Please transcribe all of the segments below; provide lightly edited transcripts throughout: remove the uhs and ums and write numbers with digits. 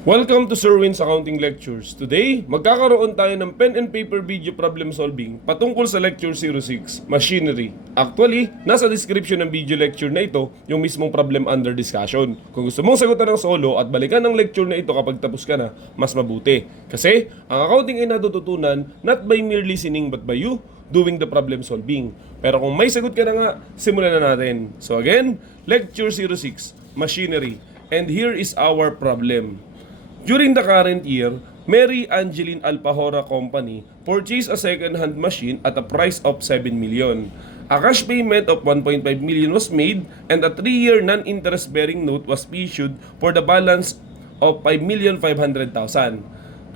Welcome to Sir Win's Accounting Lectures. Today, magkakaroon tayo ng pen and paper video problem solving patungkol sa Lecture 06, Machinery. Actually, nasa description ng video lecture na ito yung mismong problem under discussion. Kung gusto mong sagutan ng solo at balikan ang lecture na ito kapag tapos ka na, mas mabuti. Kasi, ang accounting ay natututunan not by mere listening but by you doing the problem solving. Pero kung may sagot ka na nga, simulan na natin. So again, Lecture 06, Machinery. And here is our problem. During the current year, Mary Angeline Alpahora Company purchased a second-hand machine at a price of 7 million. A cash payment of 1.5 million was made and a 3-year non-interest-bearing note was issued for the balance of 5,500,000.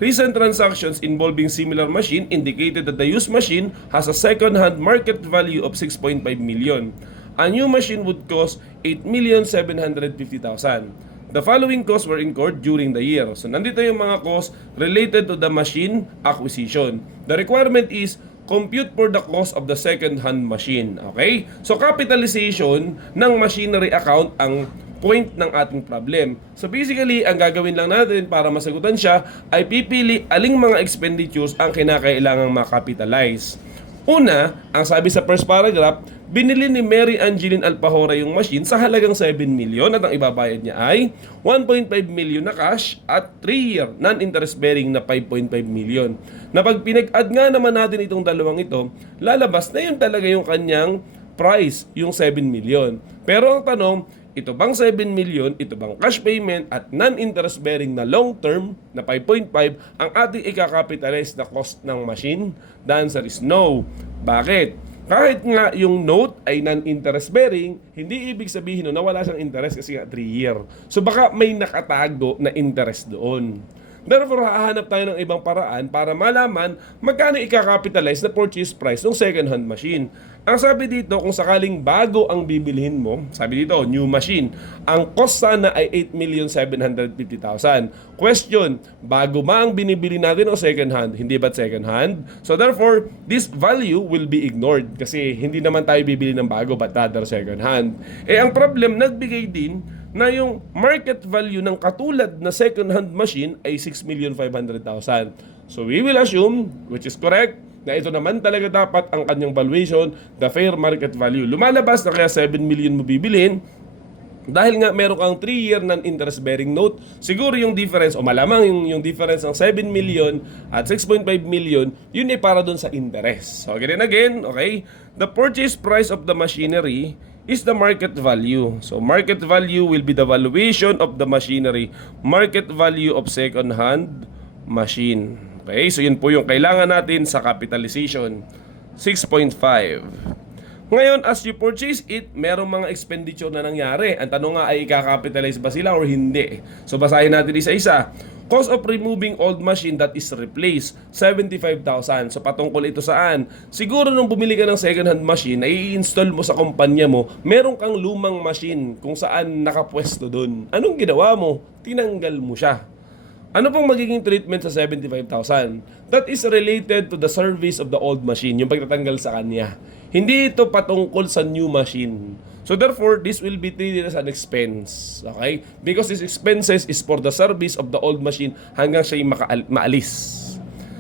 Recent transactions involving similar machine indicated that the used machine has a second-hand market value of 6.5 million. A new machine would cost 8,750,000. The following costs were incurred during the year. So nandito yung mga costs related to the machine acquisition. The requirement is compute for the cost of the second-hand machine. Okay? So capitalization ng machinery account ang point ng ating problem. So basically, ang gagawin lang natin para masagutan siya ay pipili aling mga expenditures ang kinakailangang makapitalize. Una, ang sabi sa first paragraph, binili ni Mary Angeline Alpahora yung machine sa halagang 7 million at ang ibabayad niya ay 1.5 million na cash at 3-year non-interest bearing na 5.5 million. Na pag pinag-add nga naman natin itong dalawang ito, lalabas na yun talaga yung kanyang price, yung 7 million. Pero ang tanong, ito bang 7 million, ito bang cash payment at non-interest bearing na long term na 5.5 ang ating ikakapitalize na cost ng machine? The answer is no. Bakit? Kahit nga yung note ay non-interest bearing, hindi ibig sabihin na wala siyang interest kasi nga 3-year. So baka may nakatago na interest doon. Therefore, hahanap tayo ng ibang paraan para malaman magkano ikakapitalize na purchase price ng second-hand machine. Ang sabi dito, kung sakaling bago ang bibilhin mo, sabi dito, new machine, ang cost sana ay 8,750,000. Question, bago ba ang binibili natin o second-hand? Hindi ba't second-hand? So therefore, this value will be ignored kasi hindi naman tayo bibili ng bago but rather second-hand. Eh ang problem, nagbigay din na yung market value ng katulad na second-hand machine ay 6,500,000. So we will assume, which is correct, na ito naman talaga dapat ang kanyang valuation, the fair market value. Lumalabas na kaya 7 million mo bibilhin dahil nga meron kang 3-year non-interest bearing note. Siguro yung difference, o malamang yung difference ng 7 million at 6.5 million, yun ay para dun sa interest. So again, okay? The purchase price of the machinery is the market value. So market value will be the valuation of the machinery. Market value of second-hand machine. Okay, so yun po yung kailangan natin sa capitalization. 6.5. Ngayon, as you purchase it, merong mga expenditure na nangyari. Ang tanong nga ay ikakapitalize ba sila or hindi? So basahin natin isa-isa. Cost of removing old machine that is replaced, 75,000. So patungkol ito saan? Siguro nung bumili ka ng second-hand machine, i-install mo sa kumpanya mo, meron kang lumang machine kung saan nakapwesto doon. Anong ginawa mo? Tinanggal mo siya. Ano pong magiging treatment sa 75,000? That is related to the service of the old machine, yung pagtatanggal sa kanya. Hindi ito patungkol sa new machine. So therefore, this will be treated as an expense. Okay? Because this expenses is for the service of the old machine hanggang siya maalis.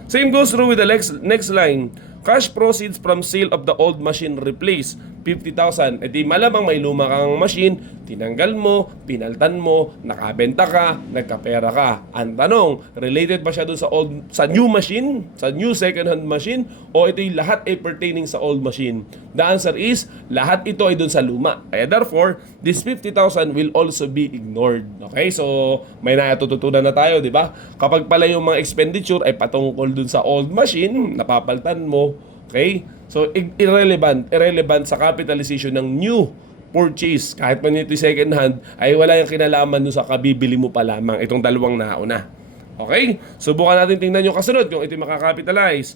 Same goes through with the next line. Cash proceeds from sale of the old machine replaced, 50,000. E di malamang may luma kang machine, tinanggal mo, pinaltan mo, nakabenta ka, nagkapera ka. Ang tanong, related ba siya dun sa new machine, sa new second-hand machine, o ito'y lahat ay pertaining sa old machine? The answer is, lahat ito ay dun sa luma. Kaya therefore, this 50,000 will also be ignored. Okay? So, may natututunan na tayo, di ba? Kapag pala yung mga expenditure ay patungkol dun sa old machine, napapaltan mo, okay? So, irrelevant sa capitalization ng new purchase. Kahit man ito second hand, ay wala yung kinalaman doon sa kabibili mo pa lamang itong dalawang nauna. Okay? Subukan natin tingnan yung kasunod kung ito makakapitalize.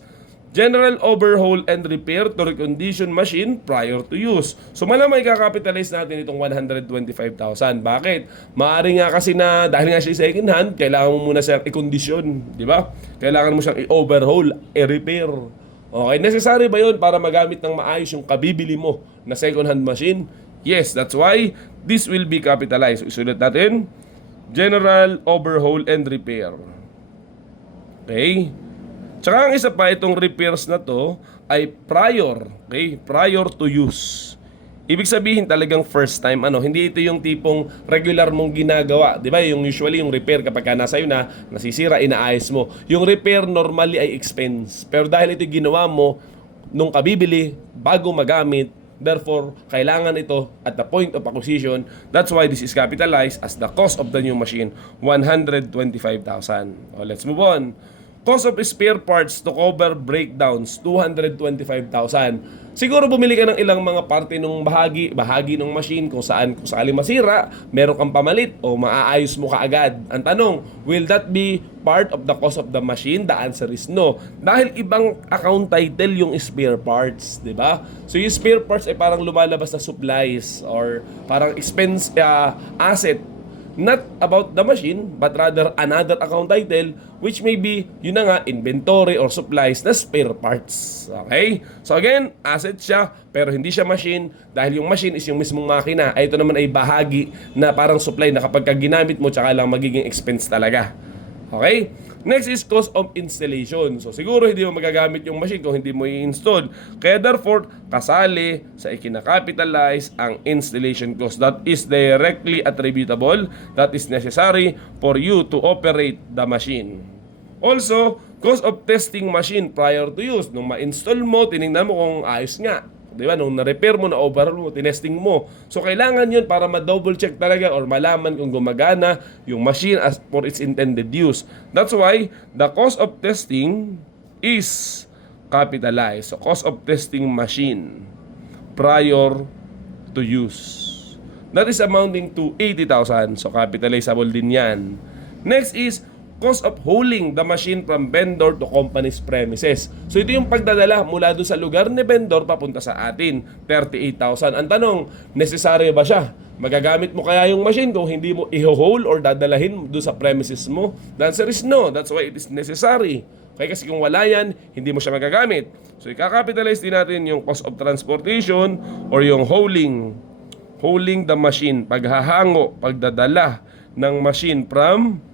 General overhaul and repair to recondition machine prior to use. So malamang i-capitalize natin itong 125,000. Bakit? Maaari nga kasi na dahil nga siya second hand, kailangan mo muna siyang i-condition, di ba? Kailangan mo siyang i-overhaul, i-repair. Okay, necessary ba yun para magamit ng maayos yung kabibili mo na second-hand machine? Yes, that's why this will be capitalized. Isulat natin. general overhaul and repair. Okay? Tsaka ang isa pa, itong repairs na to ay prior, okay? Prior to use. Ibig sabihin talagang first time, hindi ito yung tipong regular mong ginagawa. Di ba? Yung usually yung repair kapag ka nasa iyo na, nasisira, inaayos mo. Yung repair normally ay expense. Pero dahil ito ginawa mo nung kabibili, bago magamit, therefore, kailangan ito at the point of acquisition. That's why this is capitalized as the cost of the new machine, 125,000. Let's move on. Cost of spare parts to cover breakdowns, 225,000. Siguro bumili ka ng ilang mga parte ng bahagi ng machine kung sakali masira, meron kang pamalit o maaayos mo kaagad. Ang tanong, will that be part of the cost of the machine? The answer is no. Dahil ibang account title yung spare parts, di ba? So yung spare parts ay parang lumalabas na supplies or parang expense asset. Not about the machine, but rather another account title, which may be, yun na nga, inventory or supplies na spare parts. Okay? So again, asset siya, pero hindi siya machine, dahil yung machine is yung mismong makina. Ay ito naman ay bahagi na parang supply na kapag ginamit mo, tsaka lang magiging expense talaga. Okay? Next is cost of installation. So siguro hindi mo magagamit yung machine kung hindi mo i-install. Kaya therefore, kasali sa ikinakapitalize ang installation cost. That is directly attributable. That is necessary for you to operate the machine. Also, cost of testing machine prior to use. Nung ma-install mo, tinignan mo kung ayos nga. Di ba? Nung na-repair mo, na-overhaul mo, tinesting mo. So, kailangan yun para ma-double check talaga or malaman kung gumagana yung machine as for its intended use. That's why, the cost of testing is capitalized. So, cost of testing machine prior to use. That is amounting to 80,000. So, capitalizable din yan. Next is cost of hauling the machine from vendor to company's premises. So ito yung pagdadala mula doon sa lugar ni vendor papunta sa atin, 38,000. Ang tanong, necessary ba siya? Magagamit mo kaya yung machine kung hindi mo i-haul or dadalahin doon sa premises mo? The answer is no. That's why it is necessary. Kaya kasi kung wala yan, hindi mo siya magagamit. So ikakapitalize din natin yung cost of transportation or yung hauling the machine, paghahango, pagdadala ng machine from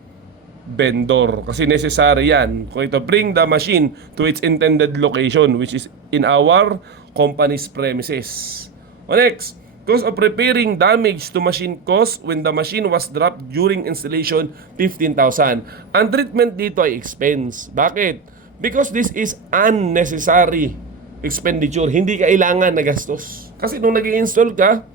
vendor. Kasi necessary yan. Kung ito, bring the machine to its intended location, which is in our company's premises. O next, cost of repairing damage to machine cost when the machine was dropped during installation, 15,000. Ang treatment dito ay expense. Bakit? Because this is unnecessary expenditure. Hindi kailangan na gastos. Kasi nung nag-i-install ka,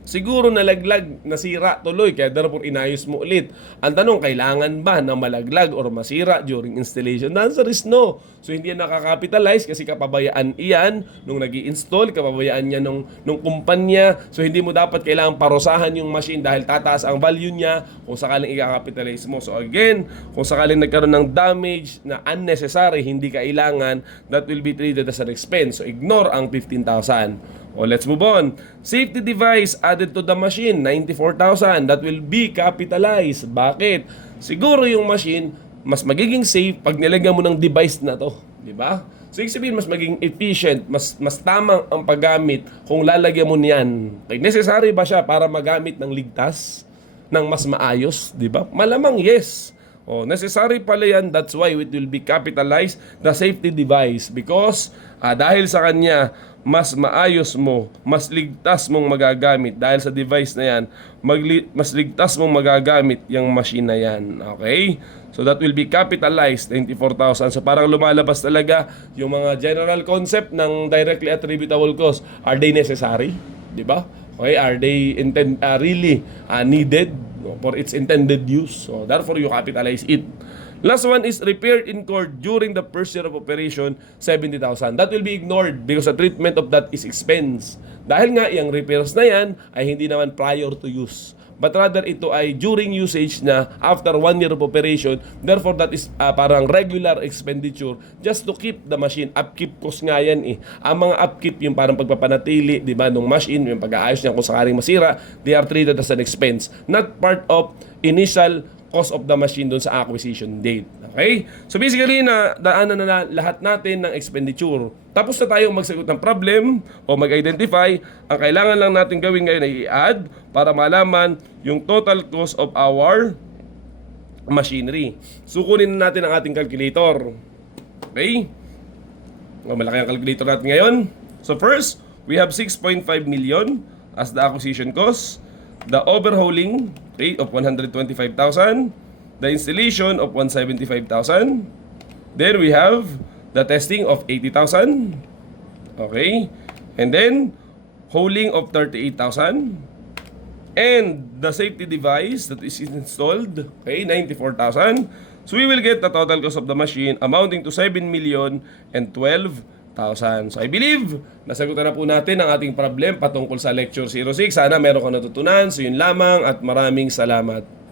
siguro nalaglag, nasira tuloy, kaya therefore inayos mo ulit. Ang tanong, kailangan ba na malaglag or masira during installation? The answer is no. So hindi yan nakakapitalize kasi kapabayaan iyan nung nag-i-install, kapabayaan niya nung kumpanya. So hindi mo dapat kailangan parusahan yung machine dahil tataas ang value niya kung sakaling ikakapitalize mo. So again, kung sakaling nagkaroon ng damage na unnecessary, hindi kailangan, that will be treated as an expense. So ignore ang 15,000. Let's move on. Safety device added to the machine, 94,000. That will be capitalized. Bakit? Siguro yung machine, mas magiging safe pag nilagyan mo ng device na to. Di ba? So, ibig sabihin, mas maging efficient, mas tamang ang paggamit kung lalagyan mo niyan. Okay, necessary ba siya para magamit ng ligtas, ng mas maayos? Di ba? Malamang yes. Necessary pala yan. That's why it will be capitalized, the safety device. Because dahil sa kanya, mas maayos mo, mas ligtas mong magagamit dahil sa device na yan, mas ligtas mong magagamit yung machine na yan. Okay? So that will be capitalized, 94,000. So parang lumalabas talaga yung mga general concept ng directly attributable cost. Are they necessary? Diba? Okay? Are they really needed for its intended use? So therefore you capitalize it. Last one is repaired incurred during the first year of operation, 70,000. That will be ignored because the treatment of that is expense. Dahil nga, yung repairs na yan ay hindi naman prior to use. But rather, ito ay during usage na after 1 year of operation. Therefore, that is parang regular expenditure just to keep the machine. Upkeep cost nga yan eh. Ang mga upkeep, yung parang pagpapanatili, di ba, ng machine, yung pag-aayos niya kung sakaling masira, they are treated as an expense. Not part of initial cost of the machine doon sa acquisition date. Okay? So basically, daanan na lahat natin ng expenditure. Tapos na tayong magsagot ng problem o mag-identify. Ang kailangan lang natin gawin ngayon ay i-add para malaman yung total cost of our machinery. So kunin na natin ang ating calculator. Okay? Malaki ang calculator natin ngayon. So first, we have 6.5 million as the acquisition cost. The overhauling rate of 125,000, the installation of 175,000. Then we have the testing of 80,000. Okay? And then hauling of 38,000. And the safety device that is installed, okay, 94,000. So we will get the total cost of the machine amounting to 7,012,000. So I believe, nasagutan na po natin ang ating problem patungkol sa Lecture 06. Sana meron ka natutunan. So yun lamang at maraming salamat.